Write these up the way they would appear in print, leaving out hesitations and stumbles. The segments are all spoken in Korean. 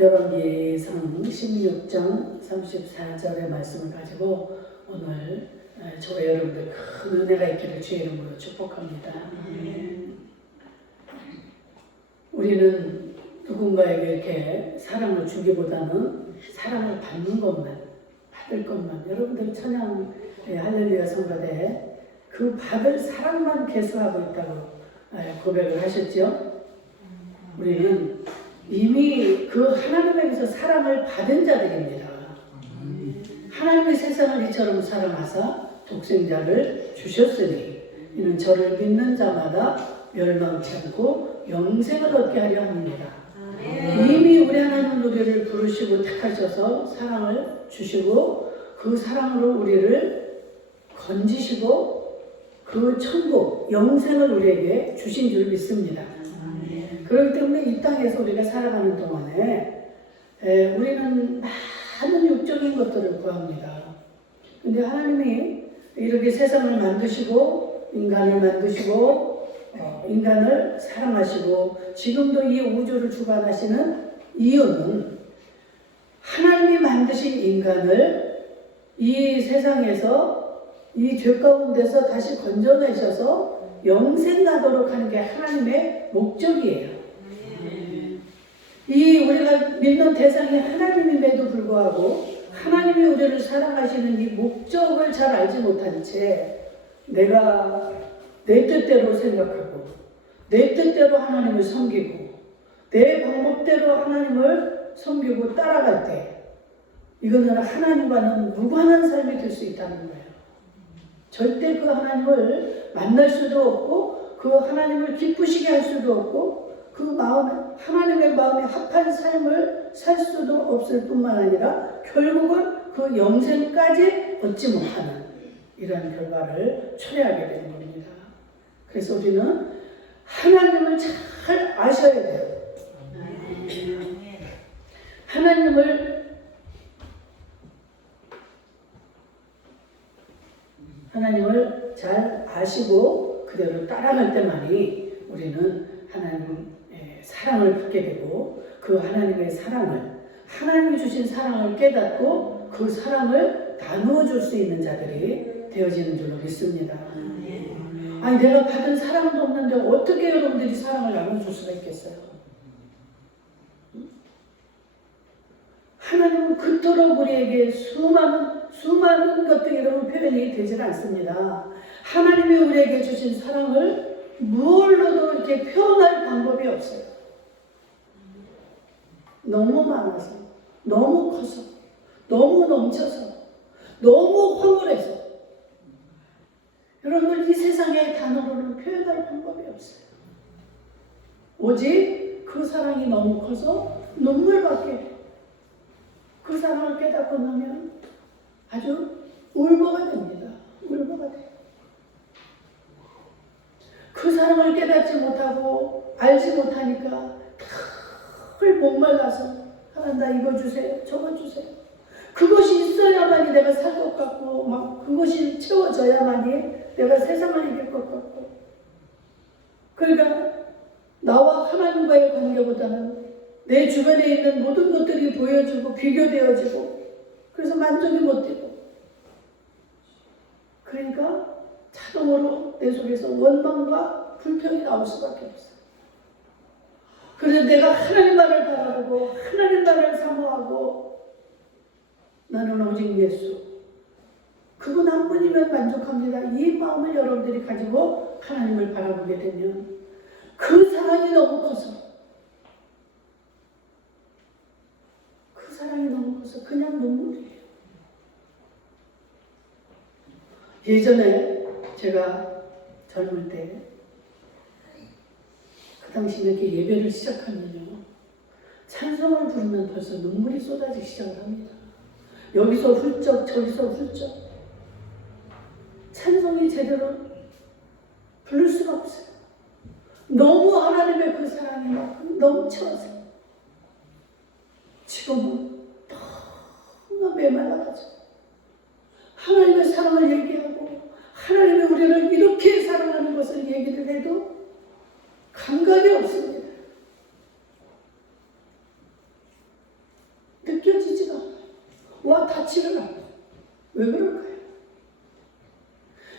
열왕기상 16장 34절의 말씀을 가지고 오늘 저와 여러분들 큰 은혜가 있기를 주의 이름으로 축복합니다. 우리는 누군가에게 이렇게 사랑을 주기보다는 사랑을 받는 것만, 받을 것만, 여러분들 찬양 할렐루야 성가대 그 받을 사랑만 계속하고 있다고 고백을 하셨죠. 우리는 이미 그 하나님에게서 사랑을 받은 자들입니다. 하나님의 세상을 이처럼 사랑하사 독생자를 주셨으니 이는 저를 믿는 자마다 멸망치 않고 영생을 얻게 하려 합니다. 이미 우리 하나님은 우리를 부르시고 택하셔서 사랑을 주시고 그 사랑으로 우리를 건지시고 그 천국, 영생을 우리에게 주신 줄 믿습니다. 그렇기 때문에 이 땅에서 우리가 살아가는 동안에 우리는 많은 육적인 것들을 구합니다. 근데 하나님이 이렇게 세상을 만드시고 인간을 만드시고 인간을 사랑하시고 지금도 이 우주를 주관하시는 이유는 하나님이 만드신 인간을 이 세상에서 이 죄 가운데서 다시 건져내셔서 영생 가도록 하는 게 하나님의 목적이에요. 이 우리가 믿는 대상이 하나님임에도 불구하고 하나님이 우리를 사랑하시는 이 목적을 잘 알지 못한 채 내가 내 뜻대로 생각하고 내 뜻대로 하나님을 섬기고 내 방법대로 하나님을 섬기고 따라갈 때 이거는 하나님과는 무관한 삶이 될 수 있다는 거예요. 절대 그 하나님을 만날 수도 없고 그 하나님을 기쁘시게 할 수도 없고 그 마음에 하나님의 마음에 합한 삶을 살 수도 없을 뿐만 아니라 결국은 그 영생까지 얻지 못하는 이러한 결과를 초래하게 되는 겁니다. 그래서 우리는 하나님을 잘 아셔야 돼요. 하나님을 잘 아시고 그대로 따라갈 때만이 우리는 하나님의 사랑을 받게 되고 그 하나님의 사랑을 하나님이 주신 사랑을 깨닫고 그 사랑을 나누어 줄 수 있는 자들이 되어지는 줄로 믿습니다. 아니 내가 받은 사랑도 없는데 어떻게 여러분들이 사랑을 나눠줄 수가 있겠어요? 하나님은 그토록 우리에게 수많은 것들이 여러분 표현이 되질 않습니다. 하나님이 우리에게 주신 사랑을 무얼로도 이렇게 표현할 방법이 없어요. 너무 많아서, 너무 커서, 너무 넘쳐서, 너무 황홀해서 여러분 이 세상의 단어로는 표현할 방법이 없어요. 오직 그 사랑이 너무 커서 눈물밖에 그 사랑을 깨닫고 나면 아주 울보가 됩니다. 울보가 돼요. 그 사랑을 깨닫지 못하고 알지 못하니까 늘 목말라서 하나님 나 이거 주세요. 저거 주세요. 그것이 있어야만이 내가 살 것 같고 막 그것이 채워져야만이 내가 세상을 이길 것 같고 그러니까 나와 하나님과의 관계보다는 내 주변에 있는 모든 것들이 보여지고 비교되어지고 그래서 만족이 못 되고 그러니까 자동으로 내 속에서 원망과 불평이 나올 수밖에 없어요. 그래서 내가 하나님만을 바라보고 하나님만을 사모하고 나는 오직 예수 그분 한 분이면 만족합니다. 이 마음을 여러분들이 가지고 하나님을 바라보게 되면 그 사랑이 너무 커서 그냥 눈물이에요. 예전에 제가 젊을 때 그 당시 이렇게 예배를 시작하면요 찬송을 부르면 벌써 눈물이 쏟아지기 시작을 합니다. 여기서 훌쩍 저기서 훌쩍 찬송이 제대로 부를 수가 없어요. 너무 하나님의 그 사랑이 막 넘쳐서 지금은 너무 메말라가지고 하나님의 사랑을 얘기하고 하나님이 우리를 이렇게 사랑하는 것을 얘기를 해도 감각이 없습니다.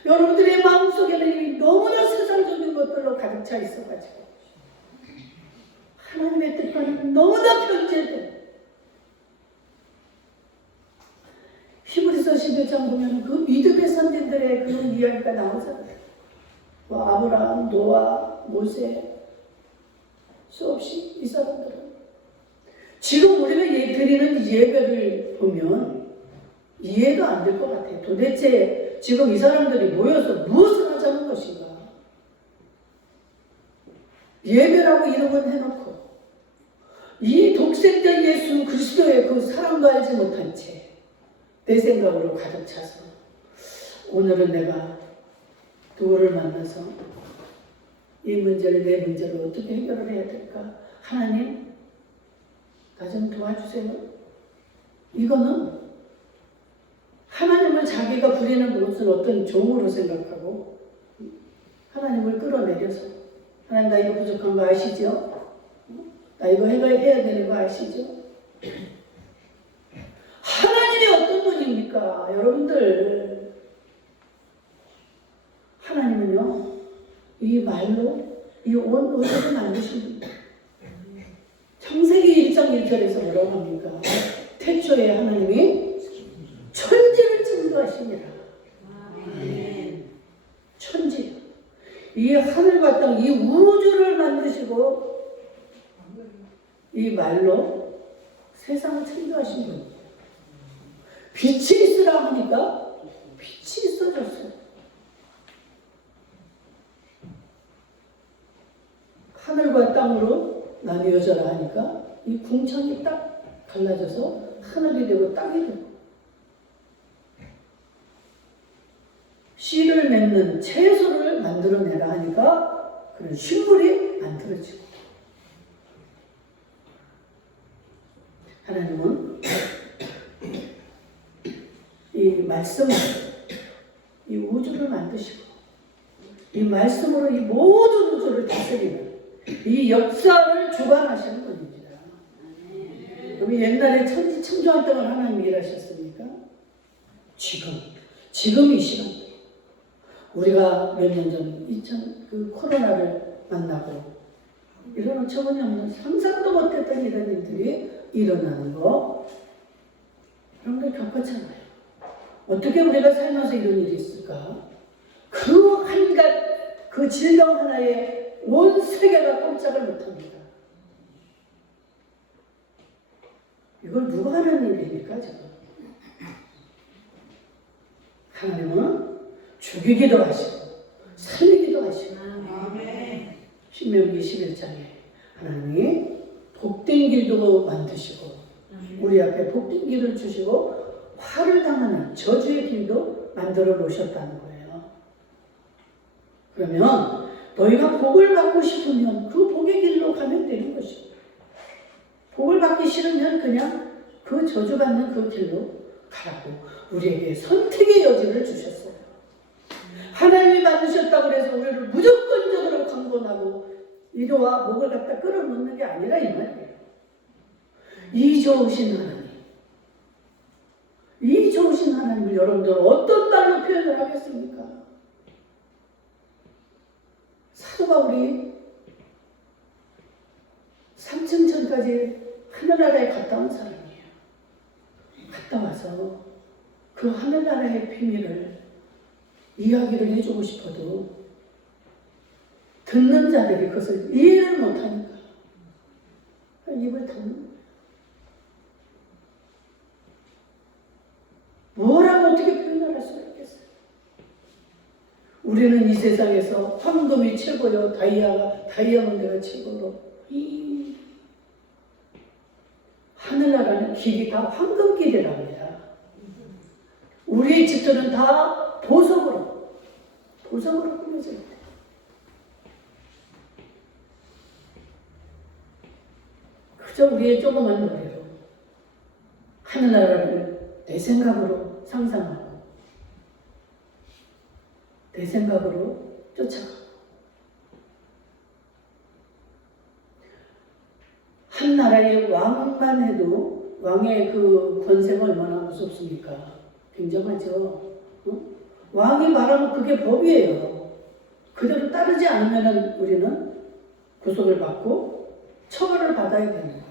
여러분들의 마음속에는 너무나 세상적인 것들로 가득 차 있어가지고 하나님의 뜻과는 너무나 편제된 히브리서 11장 보면 그 믿음의 선진들의 그런 이야기가 나오잖아요. 뭐 아브라함, 노아, 모세 수없이 이 사람들은 지금 우리가 드리는 예배를 보면 이해가 안 될 것 같아요. 도대체 지금 이 사람들이 모여서 무엇을 하자는 것인가? 예배라고 이름은 해놓고 이 독생된 예수 그리스도의 그 사랑도 알지 못한 채 내 생각으로 가득 차서 오늘은 내가 누구를 만나서 이 문제를 내 문제를 어떻게 해결을 해야 될까? 하나님 나 좀 도와주세요. 이거는 하나님을 자기가 부리는 것을 어떤 종으로 생각하고 하나님을 끌어내려서 하나님 나 이거 부족한 거 아시죠? 나 이거 해야 되는 거 아시죠? 하나님이 어떤 분입니까? 여러분들 하나님은요 이 말로 이 온 우주를 만드신 분입니다. 창세기 1장 1절에서 뭐라고 합니까? 태초에 하나님이 천지를 창조하시니라. 천지 이 하늘과 땅 이 우주를 만드시고 이 말로 세상을 창조하신 분입니다. 빛이 있으라 하니까 빛이 있어졌어요. 하늘과 땅으로 나뉘어져라 하니까 이 궁창이 딱 갈라져서 하늘이 되고 땅이 되고 씨를 맺는 채소를 만들어내라 하니까 그런 식물이 만들어지고 하나님은 이 말씀으로 이 우주를 만드시고 이 말씀으로 이 모든 우주를 다스리는 이 역사를 주관하시는 분입니다. 그럼 옛날에 천지 창조할 때만 하나님이 일하셨습니까? 지금 이 시간 우리가 몇 년 전 그 코로나를 만나고 이런 어처구니없는 상상도 못했던 이런 일들이 일어나는 거 여러분들 겪었잖아요. 어떻게 우리가 살면서 이런 일이 있을까? 그 한갓 그 질병 하나에 온 세계가 꼼짝을 못합니다. 이걸 누가 하는 일입니까 지금? 하나님은 죽이기도 하시고 살리기도 하시고 신명기 21장에 하나님이 복된 길도 만드시고 우리 앞에 복된 길을 주시고 화를 당하는 저주의 길도 만들어 놓으셨다는 거예요. 그러면 너희가 복을 받고 싶으면 그 복의 길로 가면 되는 것이고 복을 받기 싫으면 그냥 그 저주받는 그 길로 가라고 우리에게 선택의 여지를 주셨어요. 하나님이 만드셨다고 해서 우리를 무조건적으로 강권하고 이리와 목을 갖다 끌어놓는 게 아니라 이 말이에요. 이 좋으신 하나님, 이 좋으신 하나님을 여러분들 어떤 말로 표현을 하겠습니까? 사도 바울이 3층 전까지 하늘나라에 갔다 온 사람이에요. 갔다 와서 그 하늘나라의 비밀을 이야기를 해주고 싶어도 듣는 자들이 그것을 이해를 못하니까 입을 닫는 거예요. 뭐라고 어떻게 표현을 할 수가 있겠어요? 우리는 이 세상에서 황금이 최고요, 다이아몬드가 최고로 이 하늘나라는 길이 다 황금길이라고 합니다. 우리의 집들은 다 보석으로 꾸며져 있다. 그저 우리의 조그만 머리로 하늘나라를 내 생각으로 상상하고 내 생각으로 쫓아가고 한 나라의 왕만 해도 왕의 그 권세가 얼마나 무섭습니까? 굉장하죠. 왕이 말하면 그게 법이에요. 그대로 따르지 않으면 우리는 구속을 받고 처벌을 받아야 되는 거예요.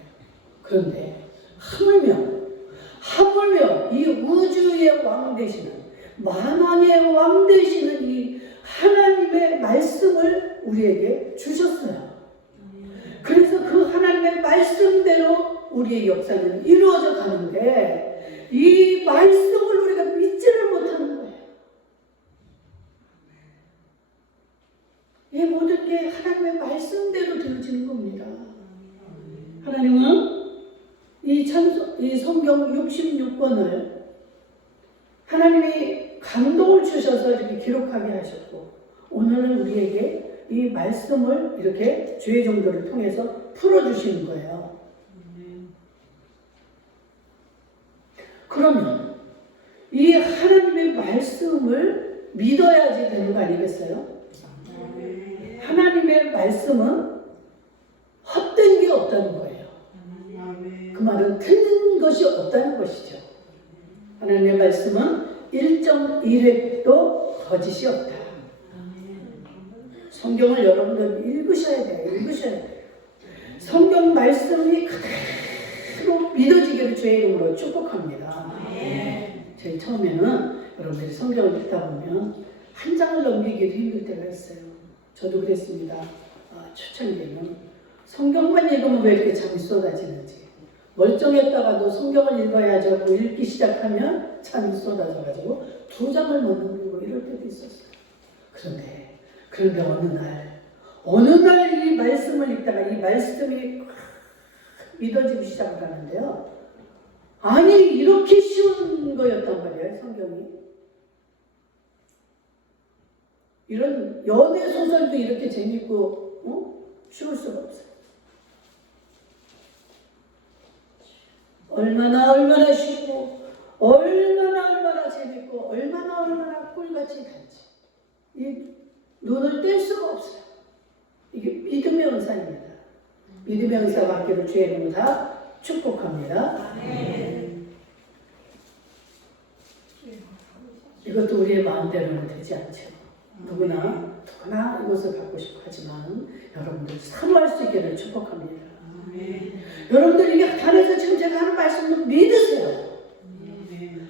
그런데 하물며 이 우주의 왕 되시는, 만왕의 왕 되시는 이 하나님의 말씀을 우리에게 주셨어요. 그래서 그 하나님의 말씀대로 우리의 역사는 이루어져 가는데 이 말씀을 우리가 믿지를 못하는 거예요. 이 모든 게 하나님의 말씀대로 되어지는 겁니다. 하나님은 이 성경 66권을 하나님이 감동을 주셔서 이렇게 기록하게 하셨고, 오늘은 우리에게 이 말씀을 이렇게 주의 종들을 통해서 풀어주시는 거예요. 그러면 이 하나님의 말씀을 믿어야지 되는 거 아니겠어요? 하나님의 말씀은 헛된 게 없다는 거예요. 그 말은 틀린 것이 없다는 것이죠. 하나님의 말씀은 1.1획도 거짓이 없다. 성경을 여러분들 읽으셔야 돼요. 성경 말씀이 그대로 믿어지기를 주의 이름으로 축복합니다. 제일 처음에는 여러분들이 성경을 읽다 보면 한 장을 넘기기도 힘들 때가 있어요. 저도 그랬습니다. 초창기에는 성경만 읽으면 왜 이렇게 잠이 쏟아지는지, 멀쩡했다가도 성경을 읽어야지 하고 읽기 시작하면 잠이 쏟아져가지고 2장을 못 넘기고 이럴 때도 있었어요. 그런데 어느 날 이 말씀을 읽다가 이 말씀이 믿어지기 시작을 하는데요. 아니, 이렇게 쉬운 거였단 말이에요, 성경이. 이런 연애 소설도 이렇게 재밌고 쉬울 수가 없어요. 얼마나 쉽고 얼마나 재밌고 얼마나 꿀같이 단지 이 눈을 뗄 수가 없어요. 이게 믿음의 은사입니다. 믿음의 은사 받기를 주의 이름으로 다 축복합니다. 이것도 우리의 마음대로는 되지 않죠. 누구나 이것을 갖고 싶어 하지만 여러분들 사모할 수 있기를 축복합니다. 여러분들 이게 안에서 지금 제가 하는 말씀을 믿으세요.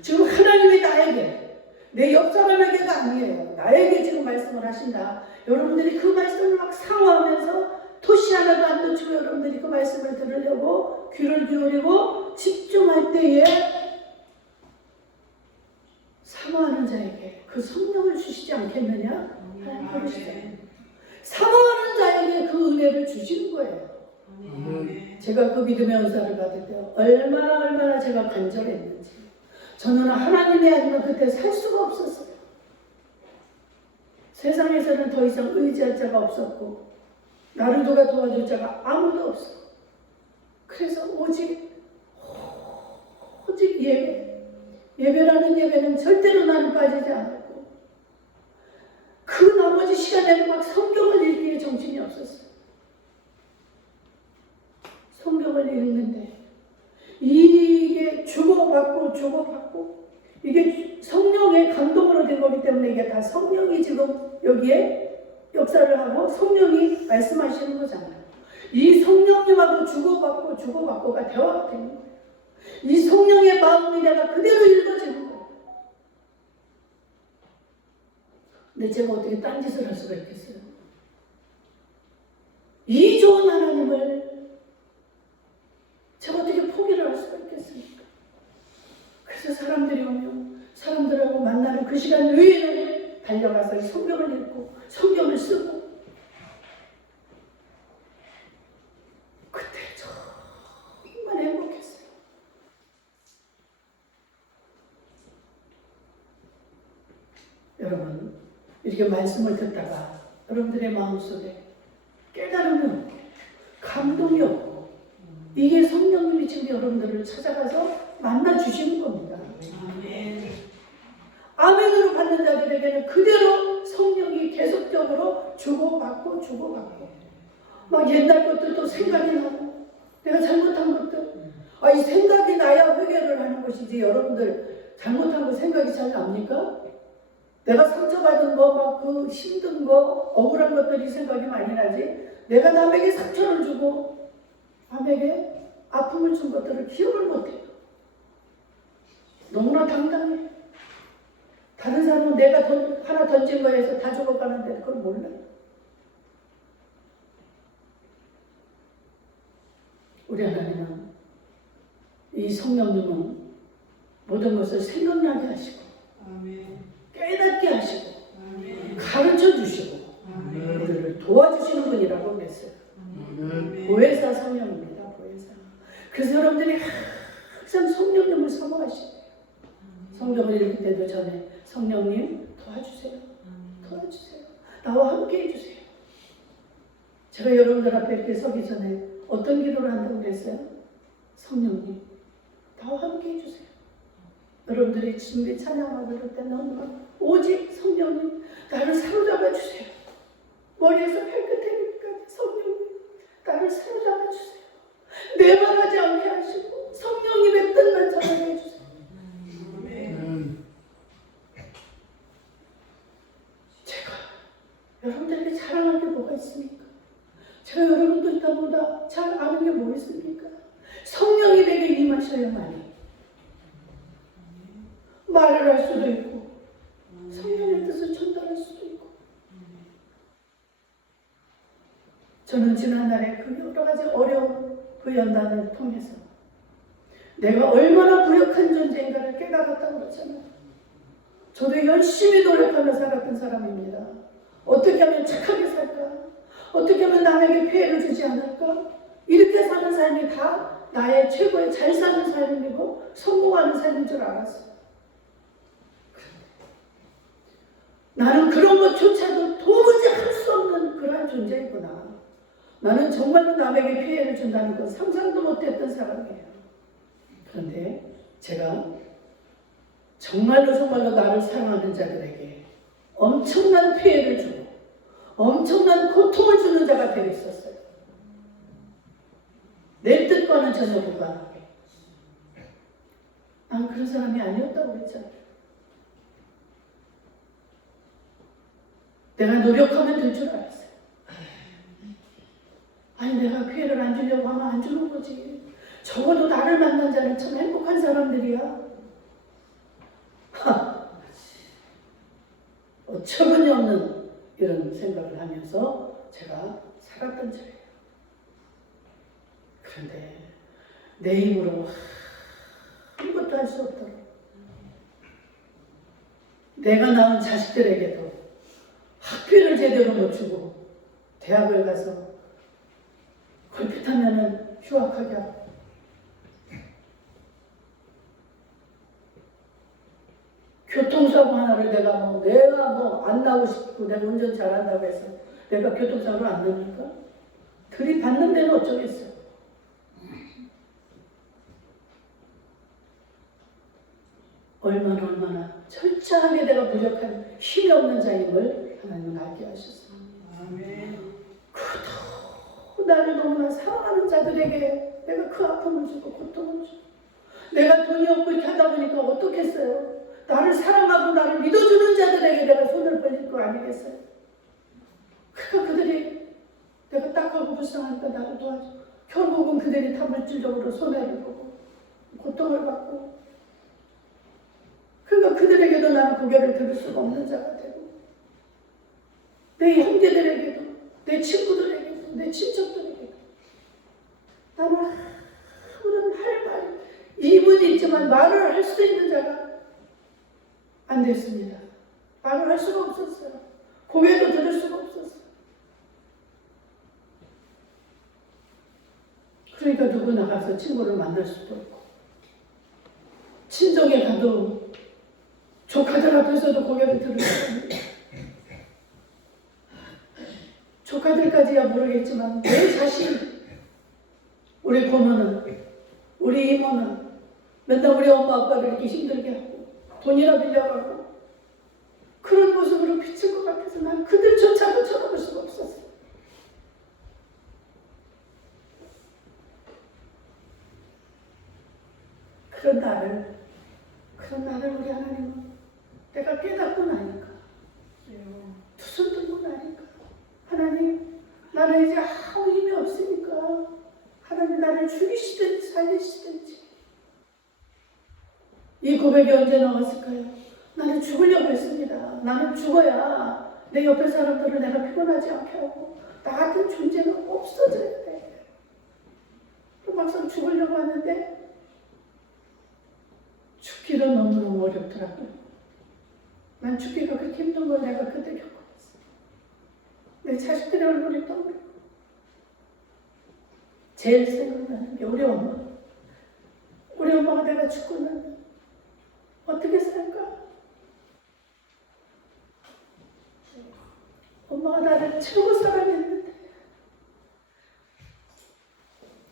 지금 하나님이 나에게, 내 옆 사람에게가 아니에요. 나에게 지금 말씀을 하신다. 여러분들이 그 말씀을 막 사모하면서 토시 하나도 안 놓치고 여러분들이 그 말씀을 들으려고 귀를 기울이고 집중할 때에 사모하는 자에게 그 성령을 주시지 않겠느냐? 하나님 그러시죠. 사모하는 자에게 그 은혜를 주시는 거예요. 제가 그 믿음의 은사를 받을 때 얼마나 제가 간절했는지, 저는 하나님이 아니면 그때 살 수가 없었어요. 세상에서는 더 이상 의지할 자가 없었고 나를 누가 도와줄 자가 아무도 없어. 그래서 오직 예배라는 예배는 절대로 나는 빠지지 않았고, 그 나머지 시간에는 막 성경을 읽기에 정신이 없었어요. 성경을 읽는데 이게 주고받고 이게 성령의 감동으로 된 거기 때문에 이게 다 성령이 지금 여기에 역사를 하고 성령이 말씀하시는 거잖아요. 이 성령님하고 주고받고가 대화가 되는 거예요. 이 성령의 마음이 내가 그대로 읽어지는 거예요. 근데 제가 어떻게 딴짓을 할 수가 있겠어요? 이 좋은 하나님을 제가 어떻게 포기를 할 수가 있겠습니까? 그래서 사람들이 오면 사람들하고 만나는 그 시간 외에는 달려가서 성경을 읽고 성경을 쓰고, 그때 정말 행복했어요. 여러분, 이렇게 말씀을 듣다가 여러분들의 마음속에 깨달음이 없고 감동이 없고, 이게 성령님이 지금 여러분들을 찾아가서 만나주시는 겁니다. 아멘으로 받는 자들에게는 그대로 성령이 계속적으로 주고받고 막 옛날 것들도 생각이 나고 내가 잘못한 것들, 이 생각이 나야 회개를 하는 것이지. 여러분들 잘못한 거 생각이 잘 납니까? 내가 상처받은 거, 막 그 힘든 거, 억울한 것들이 생각이 많이 나지. 내가 남에게 상처를 주고 남에게 아픔을 준 것들을 기억을 못해요. 너무나 당당해. 다른 사람은 내가 하나 던진 거에서 다 죽어가는데 그걸 몰라요. 우리 하나님은, 이 성령님은 모든 것을 생각나게 하시고 깨닫게 하시고 가르쳐 주시고 우리를 도와주시는 분이라고 그랬어요. 보혜사 성령입니다. 보혜사. 그래서 여러분들이 항상 성령님을 사모하시고, 성경을 읽을 때도 전에 성령님 도와주세요. 도와주세요. 나와 함께 해주세요. 제가 여러분들 앞에 이렇게 서기 전에 어떤 기도를 한다고 그랬어요? 성령님 나와 함께 해주세요. 여러분들이 준비 찬양하고 그럴 때는 오직 성령님 나를 사로잡아 주세요. 머리에서 발끝에까지 성령님 나를 사로잡아 주세요. 내말하지 않게 하시고 성령님의 뜻만 전하게 해주세요. 제가 여러분들에게 자랑할 게 뭐가 있습니까? 제가 여러분들보다 잘 아는 게 뭐 있습니까? 성령이 내게 임하셔야만이 말을 할 수도 있고 성령의 뜻을 전달할 수도 있고. 저는 지난날에 그 여러 가지 어려운 그 연단을 통해서 내가 얼마나 부력한 존재인가를 깨달았다고 그러잖아요. 저도 열심히 노력하며 살았던 사람입니다. 어떻게 하면 착하게 살까? 어떻게 하면 남에게 피해를 주지 않을까? 이렇게 사는 삶이 다 나의 최고의 잘 사는 삶이고 성공하는 삶인 줄 알았어요. 나는 그런 것조차도 도무지 할 수 없는 그러한 존재이구나. 나는 정말로 남에게 피해를 준다는 건 상상도 못했던 사람이에요. 그런데 제가 정말로 나를 사랑하는 자들에게 엄청난 피해를 주고 엄청난 고통을 주는 자가 되어 있었어요. 내 뜻과는 전혀 무관하게. 난 그런 사람이 아니었다고 했잖아요. 내가 노력하면 될 줄 알았어요. 아니 내가 피해를 안 주려고 하면 안 주는 거지. 적어도 나를 만난 자는 참 행복한 사람들이야. 어처구니없는 이런 생각을 하면서 제가 살았던 자예요. 그런데 내 힘으로 아무것도 할 수 없도록 내가 낳은 자식들에게도 학비를 제대로 못 주고 대학을 가서 걸핏하면은 휴학하게 하고 교통사고 하나를 내가 안 나고 싶고 내가 운전 잘한다고 해서 내가 교통사고를 안 납니까? 들이받는 데는 어쩌겠어요. 얼마나 철저하게 내가 무력한 힘이 없는 자임을 하나님은 알게 하셨어요. 그도 나를 너무나 사랑하는 자들에게 내가 그 아픔을 주고 고통을 주고 내가 돈이 없고 이렇게 하다 보니까 어떻겠어요? 나를 사랑하고 나를 믿어주는 자들에게 내가 손을 벌릴 거 아니겠어요? 그러니까 그들이 내가 딱하고 불쌍하니까 나를 도와줘. 결국은 그들이 다 물질적으로 손해를 보고 고통을 받고 그러니까 그들에게도 나는 고개를 들을 수가 없는 자가 되고 내 형제들에게도 내 친구들에게도 내 친척들에게도 나는 아무런 할 말 입은 있지만 말을 할 수 있는 자가 안 됐습니다. 말을 할 수가 없었어요. 고개도 들을 수가 없었어요. 그러니까 누구 나가서 친구를 만날 수도 없고 친정에 가도 조카들 앞에서도 고개를 들을 수가 없고 조카들까지야 모르겠지만 내 자신 우리 고모는 우리 이모는 맨날 우리 엄마 아빠를 이렇게 힘들게 하고 돈이나 빌려가고 그런 모습으로 비칠 것 같아서 난 그들조차도 쳐다볼 수가 없었어요. 그런 나를 우리 하나님은 내가 깨닫고 나니까 나는 이제 아무 힘이 없으니까 하나님 나를 죽이시든지 살리시든지. 이 고백이 언제 나왔을까요? 나는 죽으려고 했습니다. 나는 죽어야 내 옆에 사람들을 내가 피곤하지 않게 하고 나 같은 존재가 없어져야 돼. 또 막상 죽으려고 하는데 죽기가 너무너무 어렵더라고요. 난 죽기가 그렇게 힘든 걸 내가 그때 겪어봤어. 내 자식들의 얼굴이 떠오르고 제일 생각나는 게 우리 엄마. 우리 엄마가 내가 죽고 나면 어떻게 살까? 엄마가 나를 최고 사랑했는데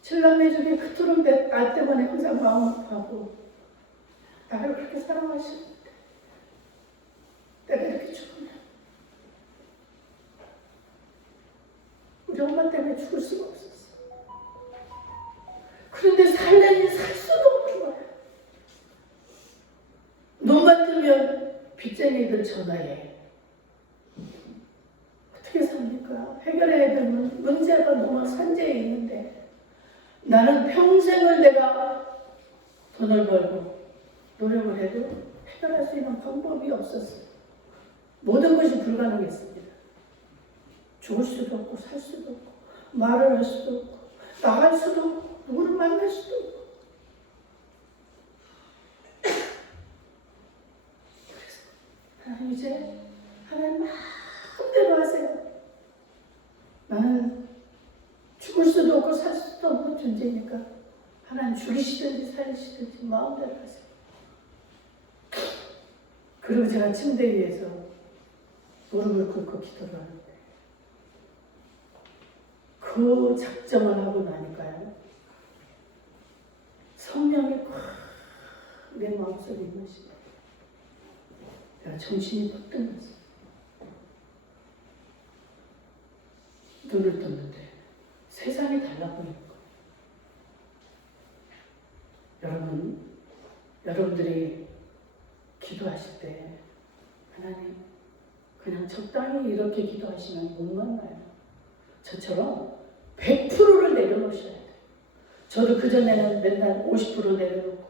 신랑매 중에 그토록 나 때문에 항상 마음 아파하고 나를 그렇게 사랑하시는데 내가 이렇게 죽으면 우리 엄마 때문에 죽을 수가 없었어. 그런데 살려니 살 수도 없는 거야. 눈만 뜨면 빚쟁이들 전화해. 어떻게 삽니까? 해결해야 되는 문제가 너무 산재에 있는데 나는 평생을 내가 돈을 벌고 노력을 해도 해결할 수 있는 방법이 없었어요. 모든 것이 불가능했습니다. 죽을 수도 없고 살 수도 없고 말을 할 수도 없고 나갈 수도 없고 누구를 만날 수도 없고. 그래서 이제 하나님 마음대로 하세요. 나는 죽을 수도 없고 살 수도 없는 존재니까 하나님 죽이시든지 살리시든지 마음대로 하세요. 그리고 제가 침대 위에서 무릎을 꿇고 기도를 하는데 그 작정을 하고 나니까요. 성령이 꽉 내 마음속에 임하시고 내가 정신이 푹 뜨면서 눈을 떴는데 세상이 달라 보이는 거예요. 여러분들이 기도하실 때 하나님 그냥 적당히 이렇게 기도하시면 못 만나요. 저처럼 100%를 내려놓으셔야 돼요. 저도 그전에는 맨날 50% 내려놓고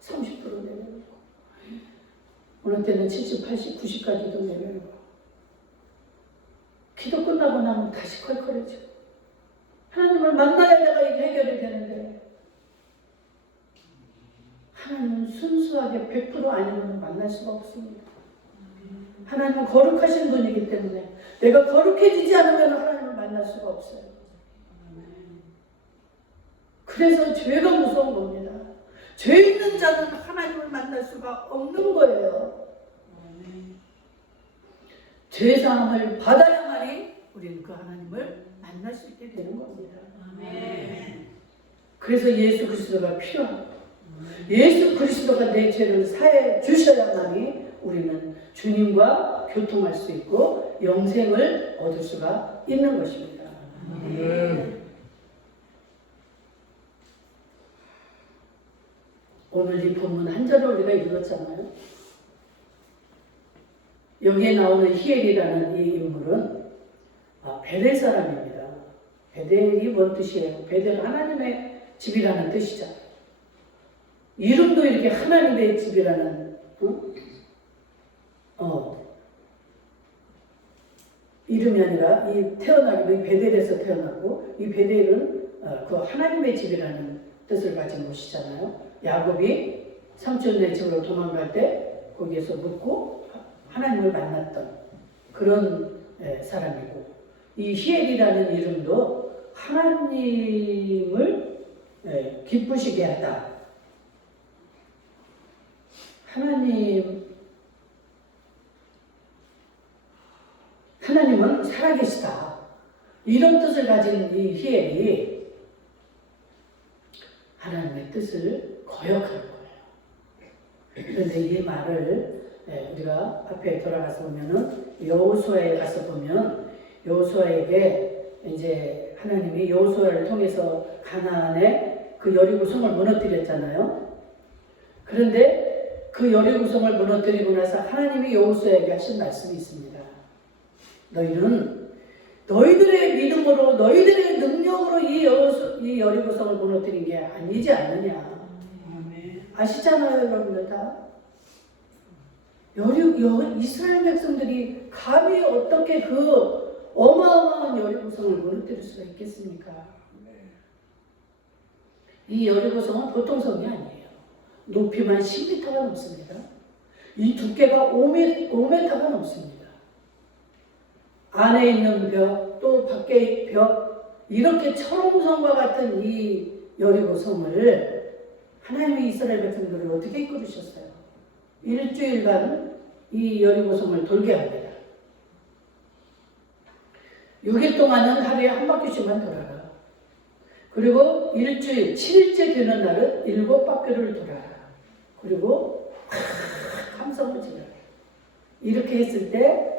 30% 내려놓고 어느 때는 70, 80, 90까지도 내려놓고 기도 끝나고 나면 다시 컬컬해지고 하나님을 만나야 내가 이게 해결이 되는데 하나님은 순수하게 100% 아니면 만날 수가 없습니다. 하나님은 거룩하신 분이기 때문에 내가 거룩해지지 않으면 하나님을 만날 수가 없어요. 그래서 죄가 무서운 겁니다. 죄 있는 자는 하나님을 만날 수가 없는 거예요. 죄사함을 받아야만이 우리는 그 하나님을 만날 수 있게 되는 겁니다. 그래서 예수 그리스도가 필요합니다. 예수 그리스도가 내 죄를 사해 주셔야만이 우리는 주님과 교통할 수 있고 영생을 얻을 수가 있는 것입니다. 오늘 이 본문 한 절을 우리가 읽었잖아요. 여기에 나오는 히엘이라는 이 인물은 베델 사람입니다. 베델이 뭔 뜻이에요? 베델은 하나님의 집이라는 뜻이잖아요. 이름도 이렇게 하나님의 집이라는 이름이 아니라 이 태어나기도 베델에서 태어나고 이 베델은 그 하나님의 집이라는 뜻을 가진 곳이잖아요. 야곱이 삼촌네 집으로 도망갈 때 거기에서 묻고 하나님을 만났던 그런 사람이고 이 히엘이라는 이름도 하나님을 기쁘시게 하다. 하나님은 살아계시다. 이런 뜻을 가진 이 히엘이 하나님의 뜻을 거역하는 거예요. 그런데 이 말을 우리가 앞에 돌아가서 보면은 여호수아에 가서 보면 여호수아에게 이제 하나님이 여호수아를 통해서 가나안의 그 여리고 성을 무너뜨렸잖아요. 그런데 그 여리고 성을 무너뜨리고 나서 하나님이 여호수아에게 하신 말씀이 있습니다. 너희는 너희들의 믿음으로 너희들의 능력으로 이 여리고성을 무너뜨린 게 아니지 않느냐. 아시잖아요, 여러분들 다. 이스라엘 백성들이 감히 어떻게 그 어마어마한 여리고성을 무너뜨릴 수가 있겠습니까? 이 여리고성은 보통 성이 아니에요. 높이만 10m가 넘습니다. 이 두께가 5m가 넘습니다. 안에 있는 벽, 또 밖에 벽, 이렇게 철옹성과 같은 이 여리고성을 하나님이 이스라엘 백성들을 어떻게 이끌으셨어요? 일주일간 이 여리고성을 돌게 합니다. 6일 동안은 하루에 한 바퀴씩만 돌아라. 그리고 일주일, 7일째 되는 날은 7바퀴를 돌아라. 그리고 함성을 지르라. 이렇게 했을 때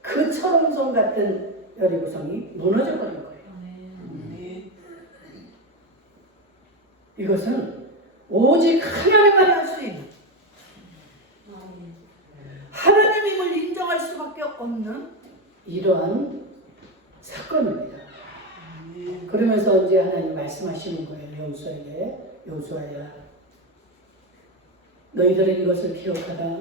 그 철옹성 같은 여리고성이 무너져 버린 거예요. 이것은 오직 하나님만이 할 수 있는, 하나님임을 인정할 수밖에 없는 이러한 사건입니다. 그러면서 이제 하나님 말씀하시는 거예요. 여호수아에게, 여호수아야, 너희들은 이것을 기억하라.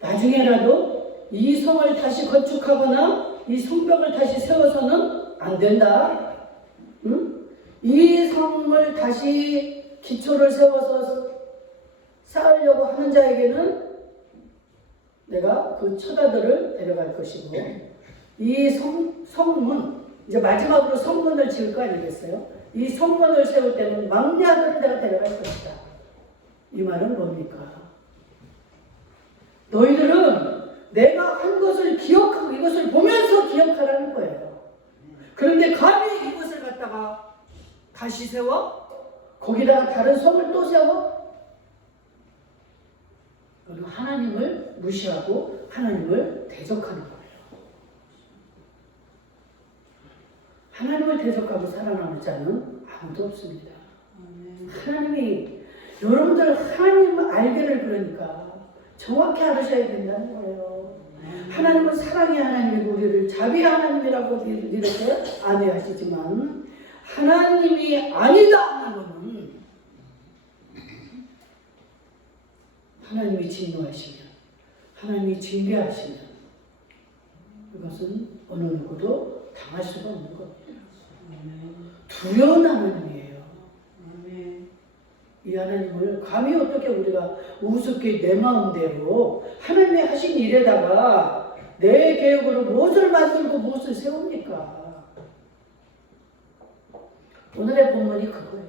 나중에라도 이 성을 다시 건축하거나 이 성벽을 다시 세워서는 안 된다. 응? 이 성을 다시 기초를 세워서 쌓으려고 하는 자에게는 내가 그 처자들을 데려갈 것이고, 이 성문, 이제 마지막으로 성문을 지을 거 아니겠어요? 이 성문을 세울 때는 막내 아들을 내가 데려갈 것이다. 이 말은 뭡니까? 너희들은 내가 한 것을 기억하고 이것을 보면서 기억하라는 거예요. 그런데 감히 이것을 갖다가 다시 세워? 거기다가 다른 성을 또 세워? 그건 하나님을 무시하고 하나님을 대적하는 거예요. 하나님을 대적하고 살아남을 자는 아무도 없습니다. 하나님이, 여러분들 하나님 알기를 그러니까 정확히 알으셔야 된다는 거예요. 하나님은 사랑의 하나님이고 우리를 자비의 하나님이라고 이렇게 안내하시지만, 하나님이 아니다 하는 것은 하나님이 진노하시면, 하나님이 징계하시면 이것은 어느 누구도 당할 수가 없는 겁니다. 두려운 하나님이에요. 이 하나님을 감히 어떻게 우리가 우습게 내 마음대로 하나님이 하신 일에다가 내 계획으로 무엇을 만들고 무엇을 세웁니까? 오늘의 본문이 그거예요.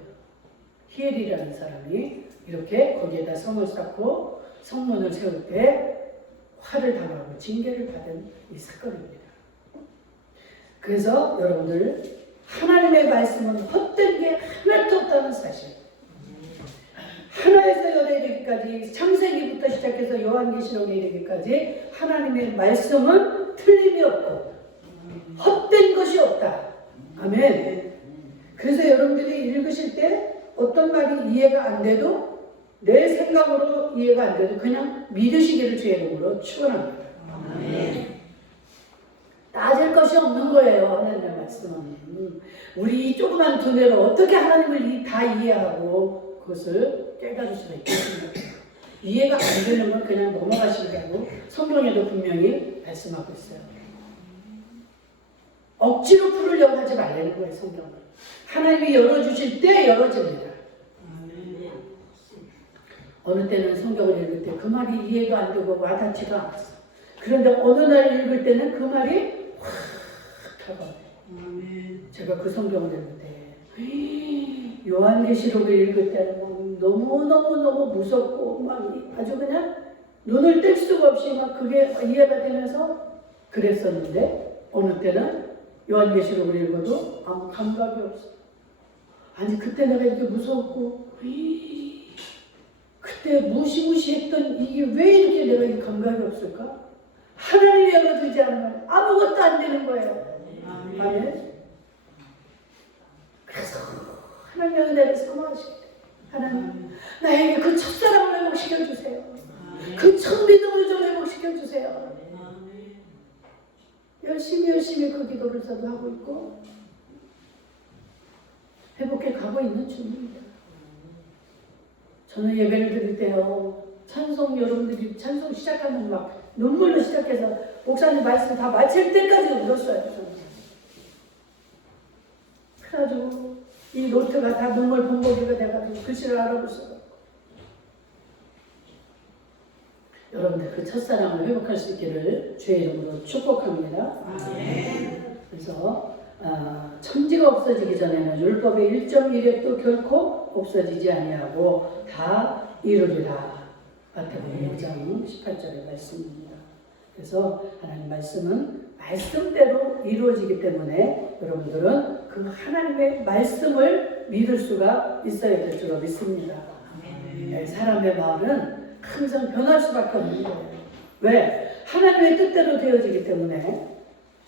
히엘이라는 사람이 이렇게 거기에다 성을 쌓고 성문을 세울 때 화를 당하고 징계를 받은 이 사건입니다. 그래서 여러분들, 하나님의 말씀은 헛된 게 하나도 없다는 사실, 하나에서 열에 이르기까지, 창세기부터 시작해서 요한계시록에 이르기까지 하나님의 말씀은 틀림이 없고 헛된 것이 없다. 아멘. 그래서 여러분들이 읽으실 때 어떤 말이 이해가 안 돼도, 내 생각으로 이해가 안 돼도 그냥 믿으시기를 주의 이름으로 축원합니다. 아멘. 따질 것이 없는 거예요. 하나님의 말씀은. 우리 이 조그만 두뇌로 어떻게 하나님을 다 이해하고 그것을 깨달을 수가 있겠습니까? 이해가 안 되는 건 그냥 넘어가시라고 성경에도 분명히 말씀하고 있어요. 억지로 풀으려고 하지 말라는 거예요. 성경은 하나님이 열어주실 때 열어집니다. 어느 때는 성경을 읽을 때 그 말이 이해가 안 되고 와닿지가 않았어. 그런데 어느 날 읽을 때는 그 말이 확 다가와요. 제가 그 성경을 읽을 때, 요한계시록을 읽을 때는 너무 무섭고 막 아주 그냥 눈을 뗄 수가 없이 막 그게 이해가 되면서 그랬었는데, 어느 때는 요한계시록을 읽어도 아무 감각이 없어. 아니 그때 내가 이렇게 무서웠고 그때 무시무시했던 이게 왜 이렇게 내가 이 감각이 없을까? 하나님이 열어주지 않으면 아무것도 안 되는 거예요. 아멘. 그래서 하나님의 은혜를 사모하시게 돼. 하나님, 나에게 그 첫사랑을 회복시켜주세요. 그 첫 믿음을 좀 회복시켜주세요. 열심히 그 기도를 저도 하고 있고 회복해 가고 있는 중입니다. 저는 예배를 드릴 때요, 찬송 여러분들이 찬송 시작하면 막 눈물로 시작해서 목사님 말씀 다 마칠 때까지 울었어요. 저는. 그래가지고 이 노트가 다 눈물 범벅이가 돼가지고 글씨를 알아볼 수가 없고, 여러분들 그 첫사랑을 회복할 수 있기를 주의 이름으로 축복합니다. 그래서 천지가 없어지기 전에는 율법의 일정 이력도 결코 없어지지 아니하고 다 이루리라. 마태복음 5장 18절의 말씀입니다. 그래서 하나님 말씀은 말씀대로 이루어지기 때문에 여러분들은 그 하나님의 말씀을 믿을 수가 있어야 될 줄로 믿습니다. 사람의 마음은 항상 변할 수밖에 없는 거예요. 왜? 하나님의 뜻대로 되어지기 때문에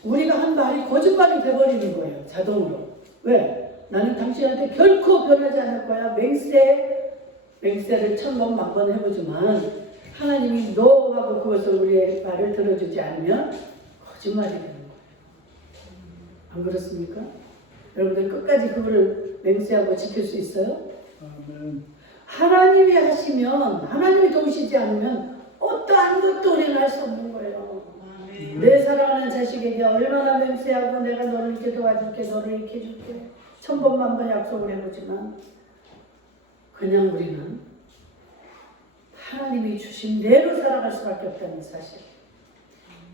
우리가 한 말이 거짓말이 돼버리는 거예요. 자동으로. 왜? 나는 당신한테 결코 변하지 않을 거야. 맹세를 1000번 만번 해보지만 하나님이 너하고 그것을 우리의 말을 들어주지 않으면 거짓말이 되는 거예요. 안 그렇습니까? 여러분들 끝까지 그거를 맹세하고 지킬 수 있어요? 하나님이 하시면, 하나님이 도우시지 않으면 어떠한 것도 우리는 할 수 없는 거예요. 내 사랑하는 자식에게 얼마나 맹세하고 내가 너를 이렇게 도와줄게, 너를 이렇게 해줄게 1000번 만번 약속을 해보지만 그냥 우리는 하나님이 주신 대로 살아갈 수밖에 없다는 사실.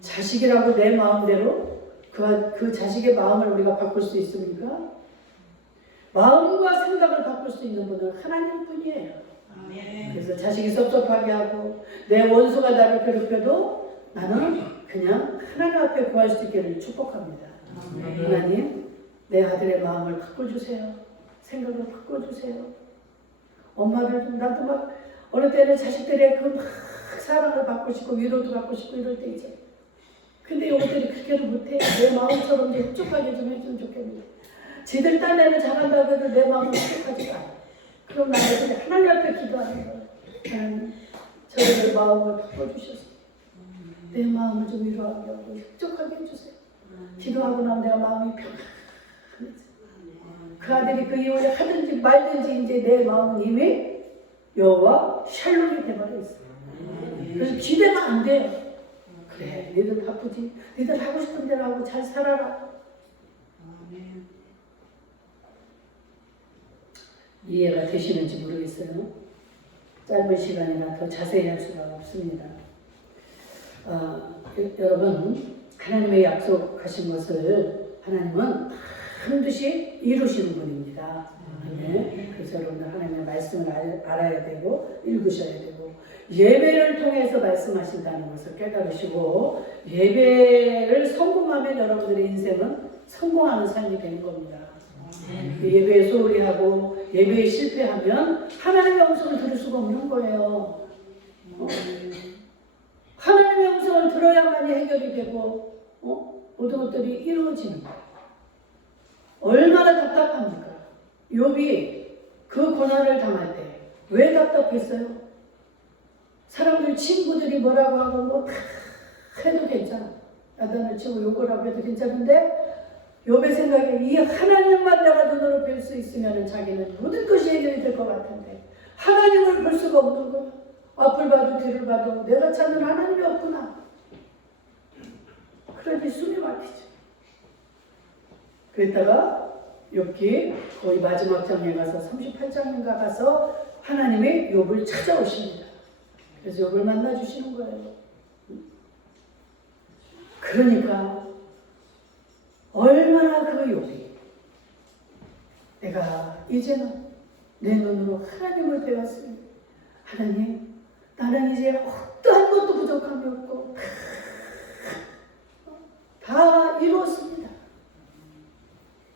자식이라고 내 마음대로 그 자식의 마음을 우리가 바꿀 수 있습니까? 마음과 생각을 바꿀 수 있는 분은 하나님뿐이에요. 그래서 자식이 섭섭하게 하고 내 원수가 나를 괴롭혀도 나는 그냥 하나님 앞에 구할 수 있기를 축복합니다. 하나님, 내 아들의 마음을 바꿔주세요. 생각을 바꿔주세요. 엄마를 좀, 나도 막 어느 때는 자식들의 그 막 사랑을 받고 싶고 위로도 받고 싶고 이럴 때 있죠. 근데 요것들이 그렇게는 못해. 내 마음처럼 흡족하게 좀 해주면 좋겠는데 지들 딴에는 잘한다고 해도 내 마음은 흡족하지가 않아. 그럼 나는 하나님 앞에 기도하는 거예요. 하나님, 저의 마음을 바꿔주셔서 내 마음을 좀 위로하게 하고 흡족하게 해주세요. 기도하고 나면 내가 마음이 평안해져. 그 아들이 그 이후에 하든지 말든지 이제 내 마음은 이미 여호와 샬롬이 돼버려 있어요. 그래서 기대가 안 돼요. 그래, 너희들 바쁘지. 너희들 하고 싶은 대로 하고 잘 살아라. 이해가 되시는지 모르겠어요. 짧은 시간이라 더 자세히 할 수가 없습니다. 여러분, 하나님의 약속하신 것을 하나님은 반드시 이루시는 분입니다. 네. 그래서 여러분들 하나님의 말씀을 알아야 되고 읽으셔야 되고 예배를 통해서 말씀하신다는 것을 깨달으시고 예배를 성공하면 여러분들의 인생은 성공하는 삶이 되는 겁니다. 예배에 소홀히 하고 예배에 실패하면 하나님의 음성을 들을 수가 없는 거예요. 하나님의 음성을 들어야만이 해결이 되고 모든 것들이 이루어지는 거예요. 얼마나 답답합니까? 욥이 그 고난을 당할 때 왜 답답했어요? 사람들 친구들이 뭐라고 하고 뭐 다 해도 괜찮아. 야단을 치고 욕을 하고 해도 괜찮은데 욥의 생각에 이 하나님만 내가 눈으로 뵐 수 있으면 자기는 모든 것이 해결이 될 것 같은데 하나님을 볼 수가 없는 거야. 앞을 봐도 뒤를 봐도 내가 찾는 하나님이 없구나. 그러니 숨이 막히죠. 그랬다가 욥기 거의 마지막 장에 가서 38장인가 가서 하나님이 욥을 찾아오십니다. 그래서 욥을 만나주시는 거예요. 그러니까 얼마나 그 욥이 내가 이제는 내 눈으로 하나님을 배웠으니 하나님, 나는 이제 어떠한 것도 부족함이 없고 다 이루었습니다.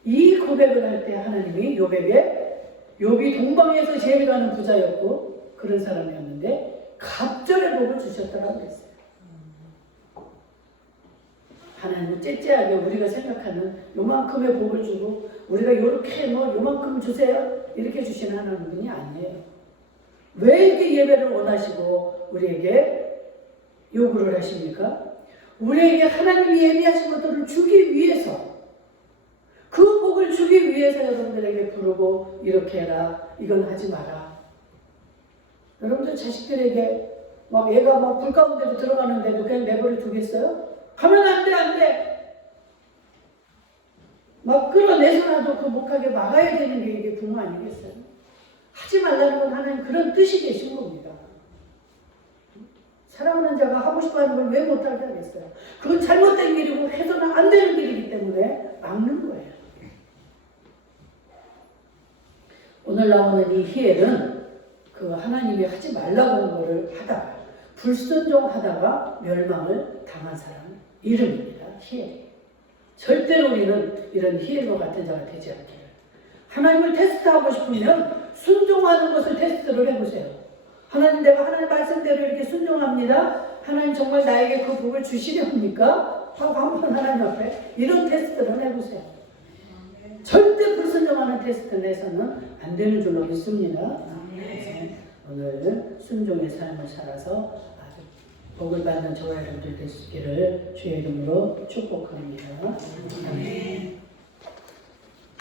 이 고백을 할 때 하나님이 욥에게, 욥이 동방에서 제일 가는 부자였고 그런 사람이었는데 갑절의 복을 주셨다고 그랬어요. 하나님은 째째하게 우리가 생각하는 요만큼의 복을 주고 우리가 요렇게 요만큼 주세요 이렇게 주시는 하나님이 아니에요. 왜 이렇게 예배를 원하시고 우리에게 요구를 하십니까? 우리에게 하나님이 예비하신 것들을 주기 위해서, 그 복을 주기 위해서 여러분들에게 부르고 이렇게 해라, 이건 하지 마라. 여러분들 자식들에게 막 얘가 막 불 가운데로 들어가는데도 그냥 내버려 두겠어요? 가면 안 돼, 안 돼. 막 끌어내서라도 그 못하게 막아야 되는 게 이게 부모 아니겠어요? 하지 말라는 건 하나님 그런 뜻이 계신 겁니다. 사랑하는 자가 하고 싶어 하는 걸 왜 못하게 하겠어요? 그건 잘못된 길이고 해서는 안 되는 길이기 때문에 막는 거예요. 오늘 나오는 이 히엘은 그 하나님이 하지 말라고 하는 거를 하다가 불순종하다가 멸망을 당한 사람 이름입니다. 히엘. 절대로 우리는 이런 히엘과 같은 자가 되지 않기를. 하나님을 테스트하고 싶으면 순종하는 것을 테스트를 해보세요. 하나님, 내가 하나님 말씀대로 이렇게 순종합니다. 하나님 정말 나에게 그 복을 주시렵니까? 하고 한번 하나님 앞에 이런 테스트를 해보세요. 절대 불순종하는 테스트 내서는 안 되는 줄로 믿습니다. 오늘 순종의 삶을 살아서 아주 복을 받는 저와 여러분들 되시기를 주의 이름으로 축복합니다. 아멘.